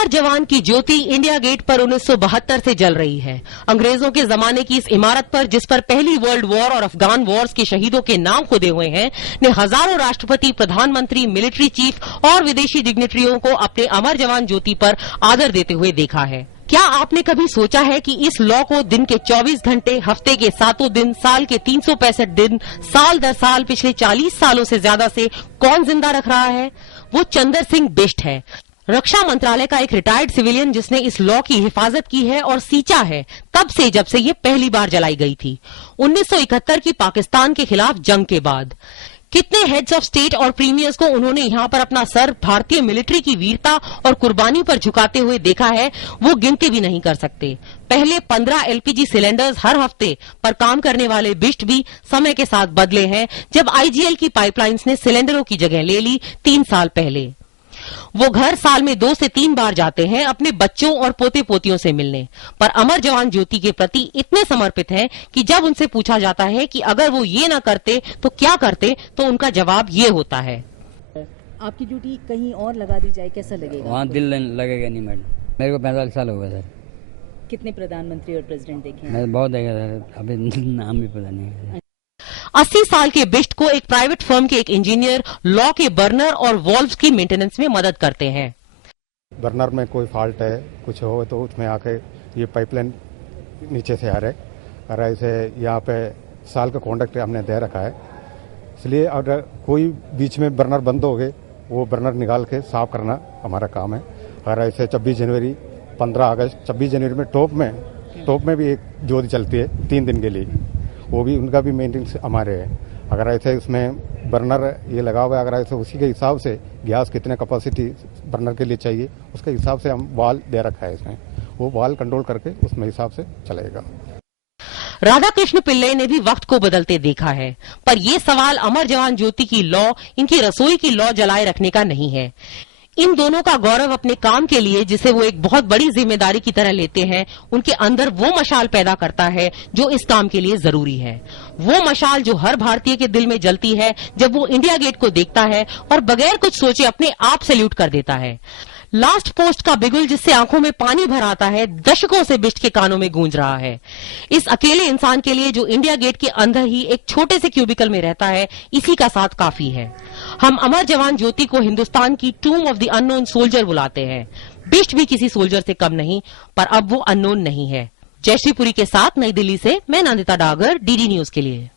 अमर जवान की ज्योति India gate पर 1972 से जल रही है। अंग्रेजों के जमाने की इस इमारत पर, जिस पर पहली वर्ल्ड वॉर और अफगान वॉर्स के शहीदों के नाम खुदे हुए हैं, ने हजारों राष्ट्रपति, प्रधानमंत्री, मिलिट्री चीफ और विदेशी डिग्निटरियों को अपने अमर जवान ज्योति पर आदर देते हुए देखा है। क्या आपने कभी सोचा है कि इस लॉ को दिन के 24 घंटे, हफ्ते के 7 दिन, साल के 365 दिन, साल दर साल पिछले 40 सालों से ज्यादा से कौन जिंदा रख रहा है? वो चंदर सिंह बिष्ट है, रक्षा मंत्रालय का एक रिटायर्ड सिविलियन, जिसने इस लॉ की हिफाजत की है और सींचा है तब से जब से ये पहली बार जलाई गई थी, 1971 की पाकिस्तान के खिलाफ जंग के बाद। कितने हेड्स ऑफ स्टेट और प्रीमियर्स को उन्होंने यहाँ पर अपना सर भारतीय मिलिट्री की वीरता और कुर्बानी पर झुकाते हुए देखा है, वो गिनते भी नहीं कर सकते। पहले 15 एलपीजी सिलेंडर्स हर हफ्ते पर काम करने वाले बिष्ट भी समय के साथ बदले हैं, जब आईजीएल की पाइपलाइंस ने सिलेंडरों की जगह ले ली 3 साल पहले। वो घर साल में 2 से 3 बार जाते हैं अपने बच्चों और पोते पोतियों से मिलने, पर अमर जवान ज्योति के प्रति इतने समर्पित हैं कि जब उनसे पूछा जाता है कि अगर वो ये ना करते तो क्या करते, तो उनका जवाब ये होता है। आपकी ड्यूटी कहीं और लगा दी जाए, कैसा लगेगा? वहाँ दिल लगेगा नहीं मैडम। मेरे को 45 साल हो गए सर। कितने प्रधानमंत्री और प्रेसिडेंट देखे? मैं बहुत देखा सर, अभी नाम भी पता नहीं। 80 साल के बिष्ट को एक प्राइवेट फर्म के एक इंजीनियर लॉ के बर्नर और वॉल्व्स की मेंटेनेंस में मदद करते हैं। बर्नर में कोई फॉल्ट है, कुछ हो तो उसमें आके ये पाइपलाइन नीचे से आ रहे और ऐसे यहाँ पे साल का कॉन्ट्रैक्ट हमने दे रखा है, इसलिए अगर कोई बीच में बर्नर बंद हो गए, वो बर्नर निकाल के साफ करना हमारा काम है। और ऐसे 26 जनवरी, 15 अगस्त, 26 जनवरी में टॉप में भी एक ज्योति चलती है 3 दिन के लिए, वो भी उनका भी मेंटेनेंस हमारे है। अगर ऐसे उसमें बर्नर ये लगा हुआ है, अगर ऐसे उसी के हिसाब से गैस कितने कैपेसिटी बर्नर के लिए चाहिए, उसके हिसाब से हम वाल दे रखा है इसमें, वो वाल कंट्रोल करके उसमें हिसाब से चलेगा। राधा कृष्ण पिल्लई ने भी वक्त को बदलते देखा है, पर ये सवाल अमर जवान ज्योति की लॉ, इनकी रसोई की लॉ जलाए रखने का नहीं है। इन दोनों का गौरव अपने काम के लिए, जिसे वो एक बहुत बड़ी जिम्मेदारी की तरह लेते हैं, उनके अंदर वो मशाल पैदा करता है जो इस काम के लिए जरूरी है। वो मशाल जो हर भारतीय के दिल में जलती है जब वो इंडिया गेट को देखता है और बगैर कुछ सोचे अपने आप सैल्यूट कर देता है। लास्ट पोस्ट का बिगुल, जिससे आंखों में पानी भर आता है, दशकों से बिष्ट के कानों में गूंज रहा है। इस अकेले इंसान के लिए जो इंडिया गेट के अंदर ही एक छोटे से क्यूबिकल में रहता है, इसी का साथ काफी है। हम अमर जवान ज्योति को हिंदुस्तान की टूम ऑफ द अननोन सोल्जर बुलाते हैं। बिष्ट भी किसी सोल्जर से कम नहीं, पर अब वो अननोन नहीं है। जयश्री पुरी के साथ नई दिल्ली से मैं नंदिता डागर, डीडी न्यूज के लिए।